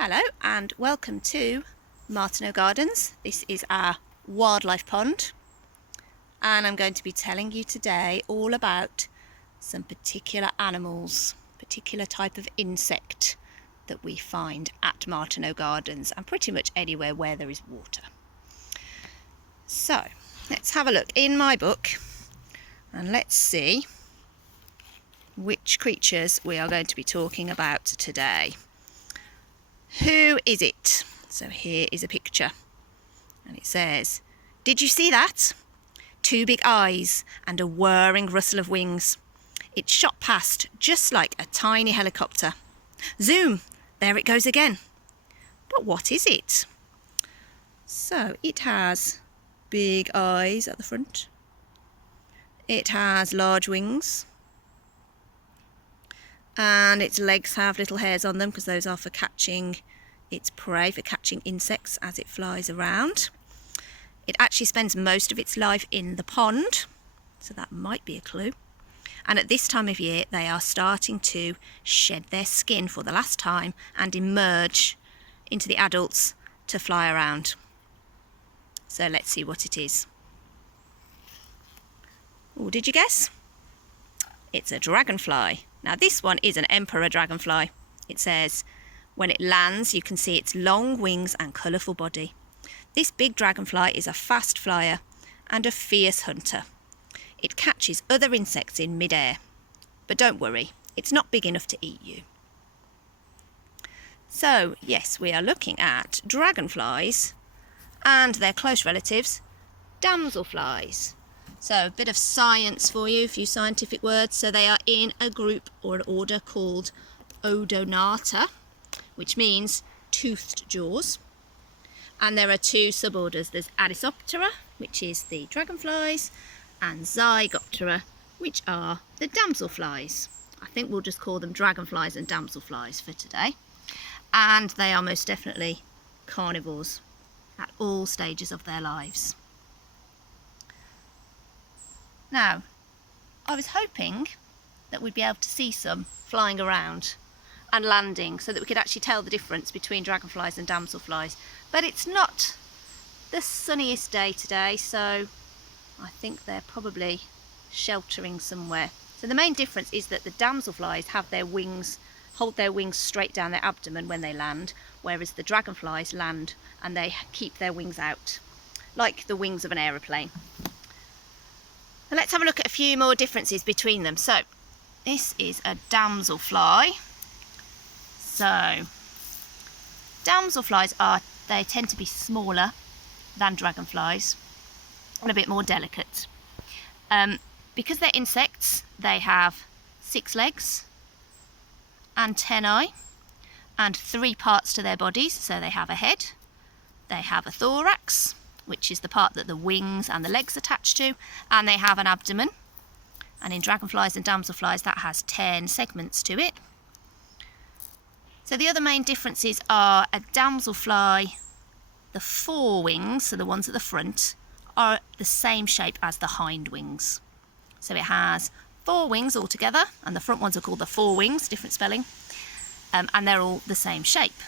Hello and welcome to Martineau Gardens. This is our wildlife pond and I'm going to be telling you today all about some particular animals, particular type of insect that we find at Martineau Gardens and pretty much anywhere where there is water. So let's have a look in my book and let's see which creatures we are going to be talking about today. Who is it? So here is a picture and it says, "Did you see that? Two big eyes and a whirring rustle of wings. It shot past just like a tiny helicopter. Zoom! There it goes again. But what is it?" So it has big eyes at the front. It has large wings. And its legs have little hairs on them because those are for catching its prey, for catching insects as it flies around. It actually spends most of its life in the pond, so that might be a clue. And at this time of year, they are starting to shed their skin for the last time and emerge into the adults to fly around. So let's see what it is. Oh, did you guess? It's a dragonfly. Now this one is an emperor dragonfly. It says, when it lands you can see its long wings and colourful body. This big dragonfly is a fast flyer and a fierce hunter. It catches other insects in mid-air. But don't worry, it's not big enough to eat you. So yes, we are looking at dragonflies and their close relatives, damselflies. So a bit of science for you, a few scientific words. So they are in a group or an order called Odonata, which means toothed jaws. And there are two suborders. There's Anisoptera, which is the dragonflies, and Zygoptera, which are the damselflies. I think we'll just call them dragonflies and damselflies for today. And they are most definitely carnivores at all stages of their lives. Now, I was hoping that we'd be able to see some flying around and landing so that we could actually tell the difference between dragonflies and damselflies. But it's not the sunniest day today, so I think they're probably sheltering somewhere. So the main difference is that the damselflies have their wings, hold their wings straight down their abdomen when they land, whereas the dragonflies land and they keep their wings out, like the wings of an aeroplane. Now let's have a look at a few more differences between them. So this is a damselfly. So damselflies they tend to be smaller than dragonflies and a bit more delicate. Because they're insects, they have 6 legs, antennae, and 3 parts to their bodies. So they have a head, they have a thorax, which is the part that the wings and the legs attach to, and they have an abdomen. And in dragonflies and damselflies, that has 10 segments to it. So the other main differences are a damselfly, the forewings, so the ones at the front, are the same shape as the hind wings. So it has 4 wings altogether, and the front ones are called the forewings, different spelling, and they're all the same shape.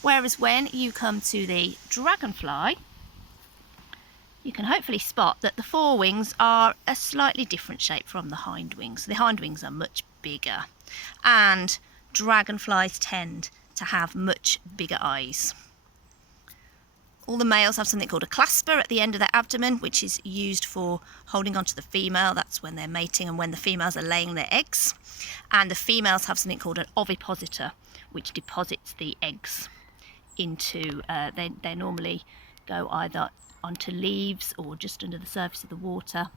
Whereas when you come to the dragonfly, you can hopefully spot that the forewings are a slightly different shape from the hind wings. The hind wings are much bigger, and dragonflies tend to have much bigger eyes. All the males have something called a clasper at the end of their abdomen, which is used for holding onto the female. That's when they're mating and when the females are laying their eggs. And the females have something called an ovipositor, which deposits the eggs into, they normally go either onto leaves or just under the surface of the water.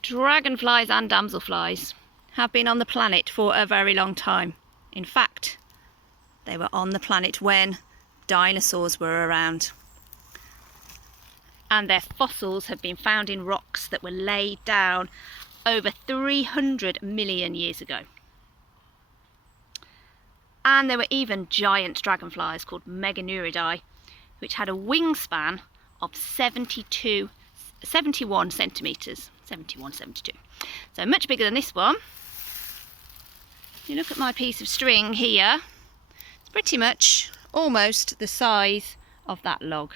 Dragonflies and damselflies have been on the planet for a very long time. In fact, they were on the planet when dinosaurs were around. And their fossils have been found in rocks that were laid down over 300 million years ago. And there were even giant dragonflies called Meganeuridae, which had a wingspan of 72 71 centimetres, 71, 72. So much bigger than this one. You look at my piece of string here, it's pretty much almost the size of that log.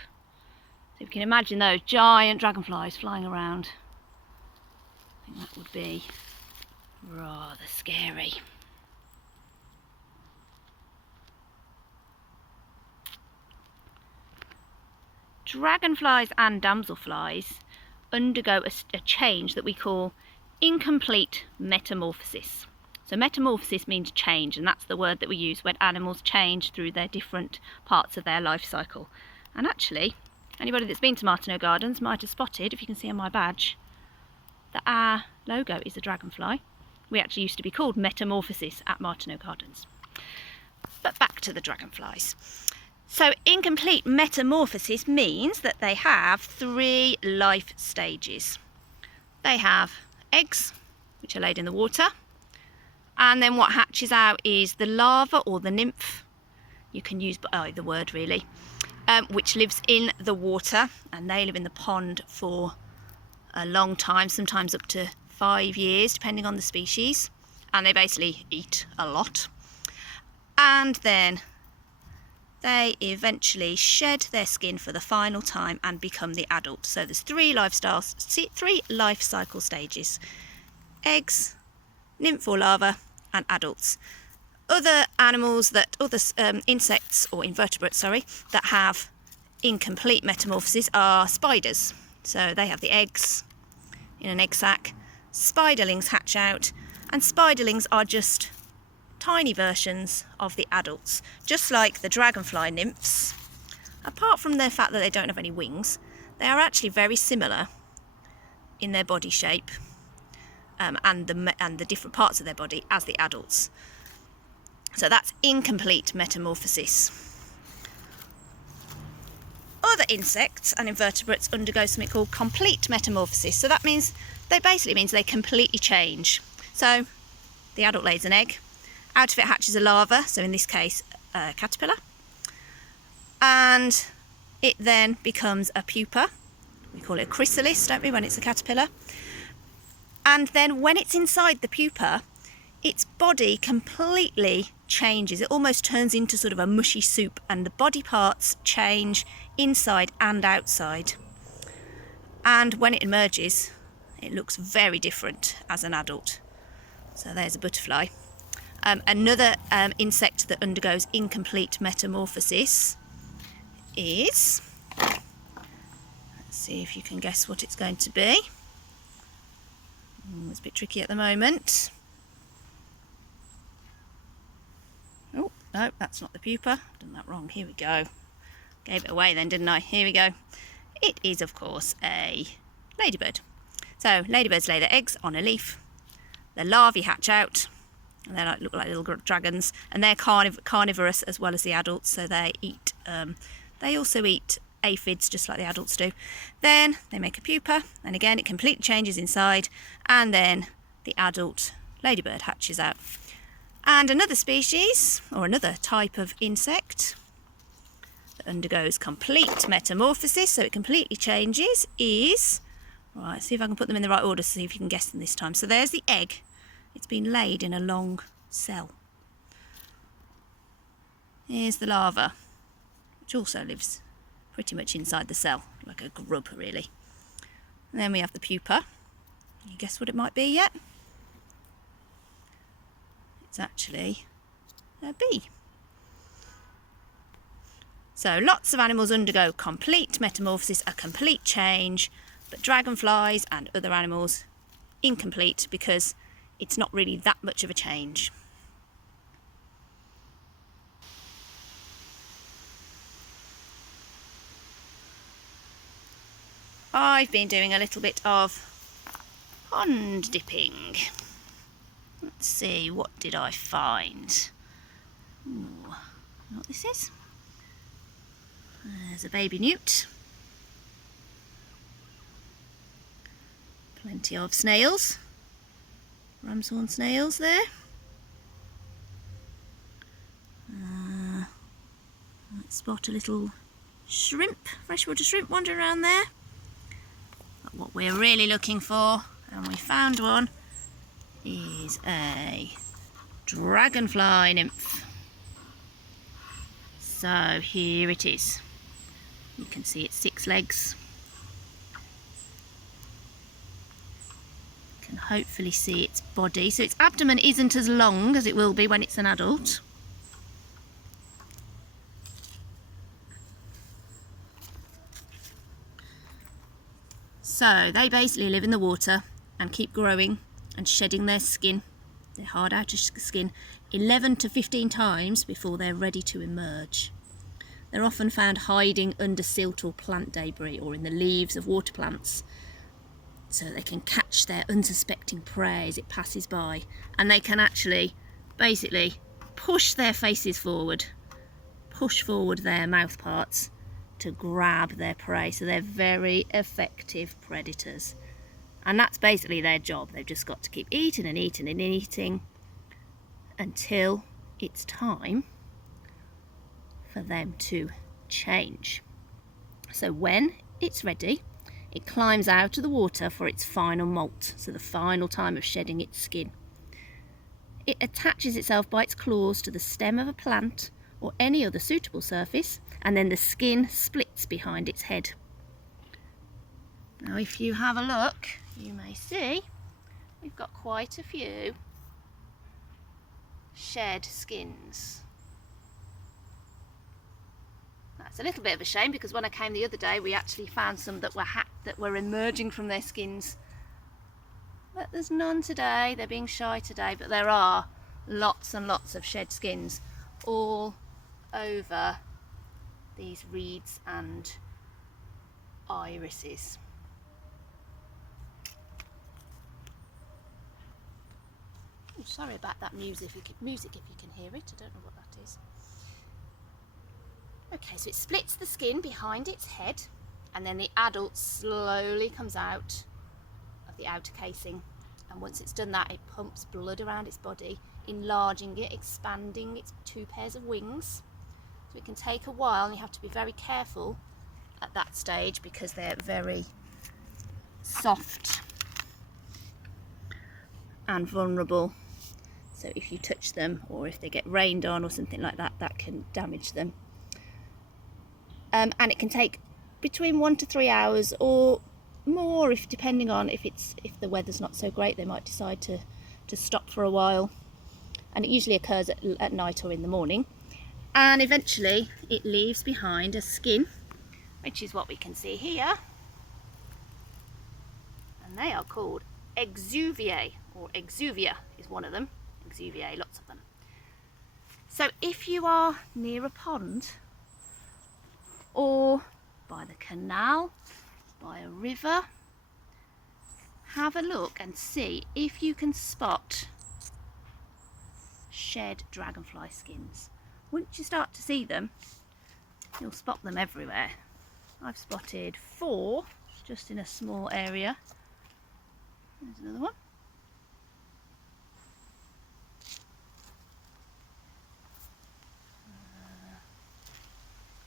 So you can imagine those giant dragonflies flying around. I think that would be rather scary. Dragonflies and damselflies undergo a change that we call incomplete metamorphosis. So metamorphosis means change, and that's the word that we use when animals change through their different parts of their life cycle. And actually, anybody that's been to Martineau Gardens might have spotted, if you can see on my badge, that our logo is a dragonfly. We actually used to be called Metamorphosis at Martineau Gardens. But back to the dragonflies. So incomplete metamorphosis means that they have 3 life stages. They have eggs, which are laid in the water, and then what hatches out is the larva or the nymph. You can use either word really, which lives in the water, and they live in the pond for a long time, sometimes up to 5 years, depending on the species, and they basically eat a lot. And then they eventually shed their skin for the final time and become the adult. So there's 3 life cycle stages: eggs, nymph or larva, and adults. Other animals insects or invertebrates, that have incomplete metamorphosis are spiders. So they have the eggs in an egg sac. Spiderlings hatch out, and spiderlings are just tiny versions of the adults, just like the dragonfly nymphs. Apart from the fact that they don't have any wings, they are actually very similar in their body shape and the different parts of their body as the adults. So that's incomplete metamorphosis. Other insects and invertebrates undergo something called complete metamorphosis. So that means they completely change. So the adult lays an egg, out of it hatches a larva, so in this case a caterpillar, and it then becomes a pupa. We call it a chrysalis, don't we, when it's a caterpillar? And then when it's inside the pupa, its body completely changes. It almost turns into sort of a mushy soup, and the body parts change inside and outside. And when it emerges, it looks very different as an adult. So there's a butterfly. Another insect that undergoes incomplete metamorphosis is, let's see if you can guess what it's going to be. It's a bit tricky at the moment. Oh, no, that's not the pupa. I've done that wrong. Here we go. Gave it away then, didn't I? Here we go. It is, of course, a ladybird. So ladybirds lay their eggs on a leaf. The larvae hatch out, and they look like little dragons, and they're carnivorous as well as the adults. So they eat. They also eat aphids, just like the adults do. Then they make a pupa, and again it completely changes inside, and then the adult ladybird hatches out. And another species, or another type of insect that undergoes complete metamorphosis, so it completely changes, is, right, see if I can put them in the right order, see if you can guess them this time. So there's the egg. It's been laid in a long cell. Here's the larva, which also lives pretty much inside the cell, like a grub really. And then we have the pupa. Can you guess what it might be yet? It's actually a bee. So lots of animals undergo complete metamorphosis, a complete change, but dragonflies and other animals incomplete, because it's not really that much of a change. I've been doing a little bit of pond dipping. Let's see, what did I find? Ooh, you know what this is? There's a baby newt. Plenty of snails. Ram's horn snails there. Let's spot a little shrimp, freshwater shrimp wandering around there. what we're really looking for, and we found one, is a dragonfly nymph. So here it is. You can see its 6 legs. You can hopefully see its body. So its abdomen isn't as long as it will be when it's an adult. So they basically live in the water and keep growing and shedding their skin, their hard outer skin, 11 to 15 times before they're ready to emerge. They're often found hiding under silt or plant debris or in the leaves of water plants, so they can catch their unsuspecting prey as it passes by, and they can actually basically push their faces forward, push forward their mouth parts to grab their prey. So they're very effective predators, and that's basically their job. They've just got to keep eating and eating and eating until it's time for them to change. So when it's ready, it climbs out of the water for its final molt, so the final time of shedding its skin. It attaches itself by its claws to the stem of a plant or any other suitable surface, and then the skin splits behind its head. Now if you have a look, you may see we've got quite a few shed skins. That's a little bit of a shame, because when I came the other day we actually found some that were emerging from their skins, but there's none today. They're being shy today, but there are lots and lots of shed skins all over these reeds and irises. Oh, sorry about that music if you can hear it. I don't know what that is. Okay, so it splits the skin behind its head, and then the adult slowly comes out of the outer casing, and once it's done that, it pumps blood around its body, enlarging it, expanding its 2 pairs of wings. So it can take a while, and you have to be very careful at that stage because they're very soft and vulnerable. So if you touch them, or if they get rained on or something like that, that can damage them. And it can take between 1 to 3 hours or more, depending on if the weather's not so great. They might decide to stop for a while, and it usually occurs at night or in the morning. And eventually it leaves behind a skin, which is what we can see here, and they are called exuviae, or exuvia is one of them. Exuviae, lots of them. So if you are near a pond, or by the canal, by a river, have a look and see if you can spot shed dragonfly skins. Once you start to see them, you'll spot them everywhere. I've spotted 4 just in a small area. There's another one.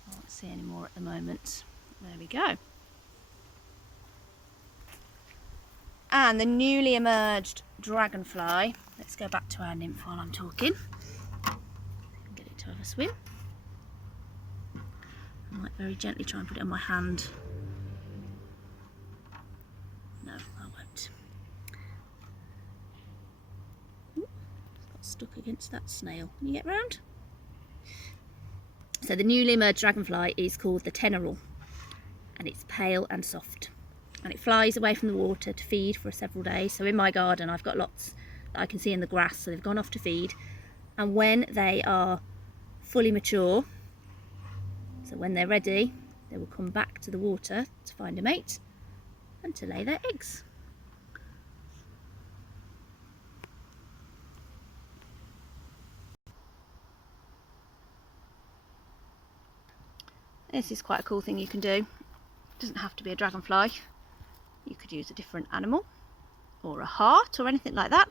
I can't see any more at the moment. There we go. And the newly emerged dragonfly, let's go back to our nymph while I'm talking. Get it to have a swim. I might very gently try and put it on my hand. No, I won't. Ooh, it's got stuck against that snail. Can you get round? So the newly emerged dragonfly is called the tenorel, and it's pale and soft, and it flies away from the water to feed for several days. So in my garden I've got lots that I can see in the grass, so they've gone off to feed, and when they are fully mature, so when they're ready, they will come back to the water to find a mate and to lay their eggs. This is quite a cool thing you can do. It doesn't have to be a dragonfly. You could use a different animal or a heart or anything like that.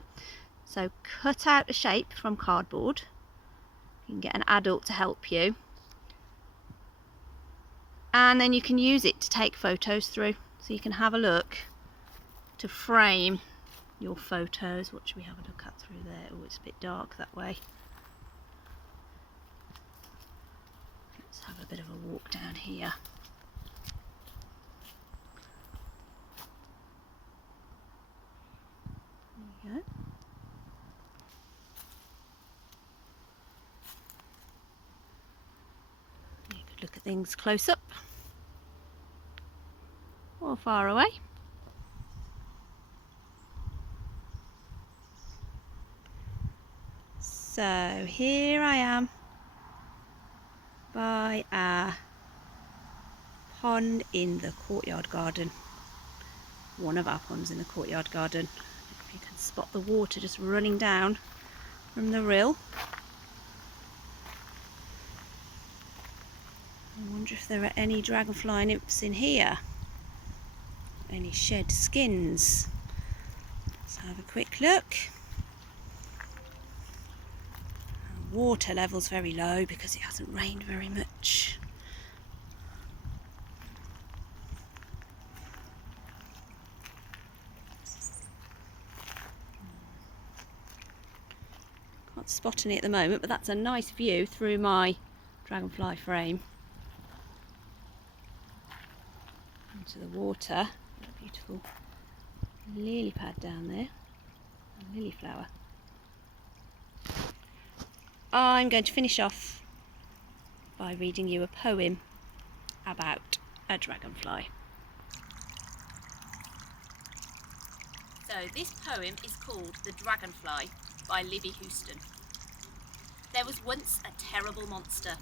So cut out a shape from cardboard. You can get an adult to help you. And then you can use it to take photos through. So you can have a look to frame your photos. What should we have a look at through there? Oh, it's a bit dark that way. Let's have a bit of a walk down here. There we go. You could look at things close up or far away. So here I am by our pond in the courtyard garden. One of our ponds in the courtyard garden. If you can spot the water just running down from the rill. I wonder if there are any dragonfly nymphs in here. Any shed skins. Let's have a quick look. Water level's very low because it hasn't rained very much. Can't spot any at the moment, but that's a nice view through my dragonfly frame. Into the water. A beautiful lily pad down there. A lily flower. I'm going to finish off by reading you a poem about a dragonfly. So this poem is called The Dragonfly by Libby Houston. There was once a terrible monster,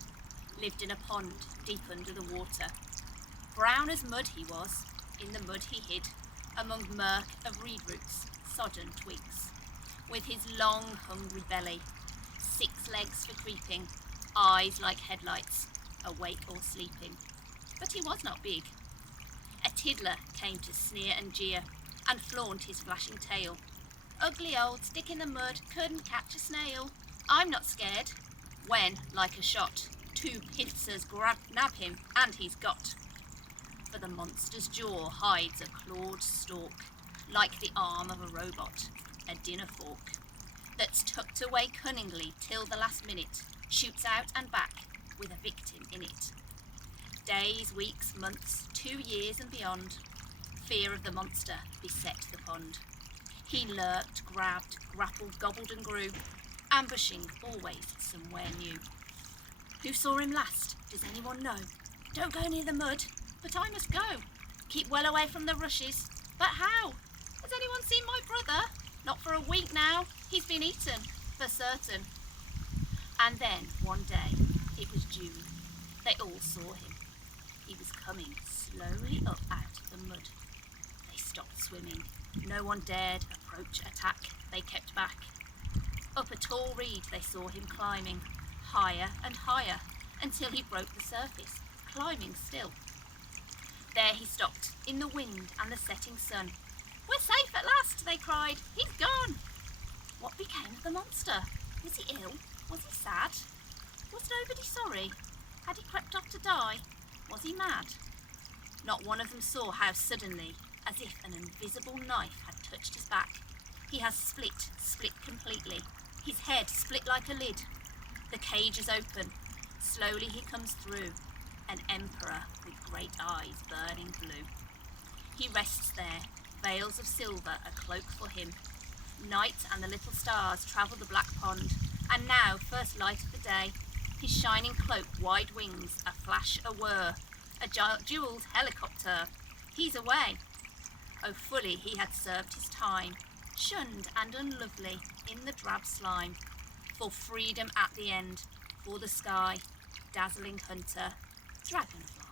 lived in a pond deep under the water. Brown as mud he was, in the mud he hid, among murk of reed roots, sodden twigs. With his long hungry belly, 6 legs for creeping, eyes like headlights, awake or sleeping. But he was not big. A tiddler came to sneer and jeer, and flaunt his flashing tail. Ugly old stick in the mud, couldn't catch a snail. I'm not scared. When, like a shot, 2 pincers nab him, and he's got. For the monster's jaw hides a clawed stalk, like the arm of a robot, a dinner fork, that's tucked away cunningly till the last minute, shoots out and back with a victim in it. Days, weeks, months, 2 years and beyond, fear of the monster beset the pond. He lurked, grabbed, grappled, gobbled and grew, ambushing always somewhere new. Who saw him last? Does anyone know? Don't go near the mud, but I must go. Keep well away from the rushes. But how? Has anyone seen my brother? Not for a week now. He's been eaten, for certain. And then, one day, it was June. They all saw him. He was coming slowly up out of the mud. They stopped swimming. No one dared approach, attack. They kept back. Up a tall reed they saw him climbing, higher and higher, until he broke the surface, climbing still. There he stopped, in the wind and the setting sun. We're safe at last, they cried. He's gone. What became of the monster? Was he ill? Was he sad? Was nobody sorry? Had he crept off to die? Was he mad? Not one of them saw how suddenly, as if an invisible knife had touched his back, he has split completely. His head split like a lid. The cage is open. Slowly he comes through, an emperor with great eyes burning blue. He rests there, veils of silver a cloak for him. Night and the little stars travel the black pond, and now, first light of the day, his shining cloak, wide wings, a flash, a whir, a jewelled helicopter. He's away. Oh, fully he had served his time, shunned and unlovely in the drab slime, for freedom at the end, for the sky, dazzling hunter, dragonfly.